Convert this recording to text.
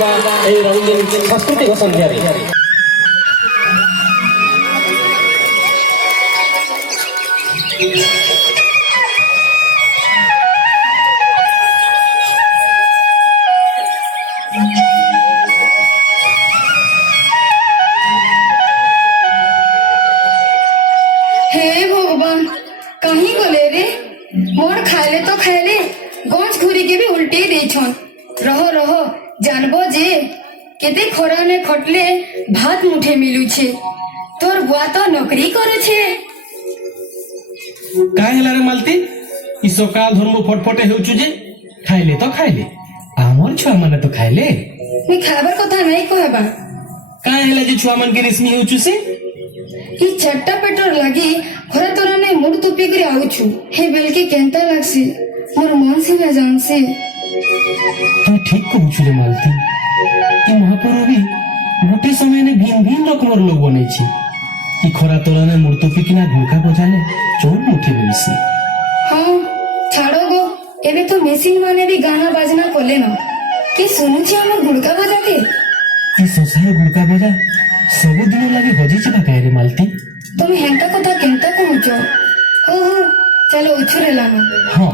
କରିବା ଏହି ରଙ୍ଗୀନ ସାଂସ୍କୃତିକ ସନ୍ଧ୍ୟାରେ। हे भगवान कहीं गले रे मोर खाइले तो खाइले गंज घुरी के भी उल्टे देछन। रहो रहो जानबो जे केते खरा ने खटले भात मुठे मिलू छे तोर बुआ तो नौकरी करे छे। काय ହେଲା रे ମାଲତି ଇ ସକାଳ ଧର୍ମ ଫଟଫଟେ ହେଉଛୁ ଯେ ଖାଇଲେ ତ ଖାଇଲେ ଆମର ଛୁଆ ମାନେ ତ ଖାଇଲେ मैं खाबर कथा नहीं कहबा काय ହେଲା ଯେ ଛୁଆ ମାନକେ ରେଶମି ହେଉଛୁ ସେ ई चट्टा पेटर लागी खरा तोरा ने मुड़ तुपी करे आउछु हे बेल के केंता लागसी मोर मन से न जानसी। ତୁ ଠିକ କହୁଛୁ ରେ ମାଲତି ଇ ମହାପରୁ ବି ଗୋଟେ ସମୟରେ ଭିନ୍ନ ଭିନ୍ନ ରକମର ଲୋକ ବନେଇଛି ଇ ଖରା ତୋରାନେ ମୂର୍ତ୍ତି ପିକିନା ଘୁକା ବଜାଲେ ଚୋର ମୁଠି ମିଳିସି। हाँ छाड़ो गो एबे तो मेसिन माने भी गाना बाजना कोले न के सुनु छी हमर गुड़का बजा के ଇ ସଂସାର ଗୁଡକା ବଜା ସବୁଦିନ ଲାଗି ବଜିଛି ବା କାହିଁରେ ମାଲତି। तुम हेंका कथा केंता कहूचो हो हो चलो उछुरे लानो। ହଁ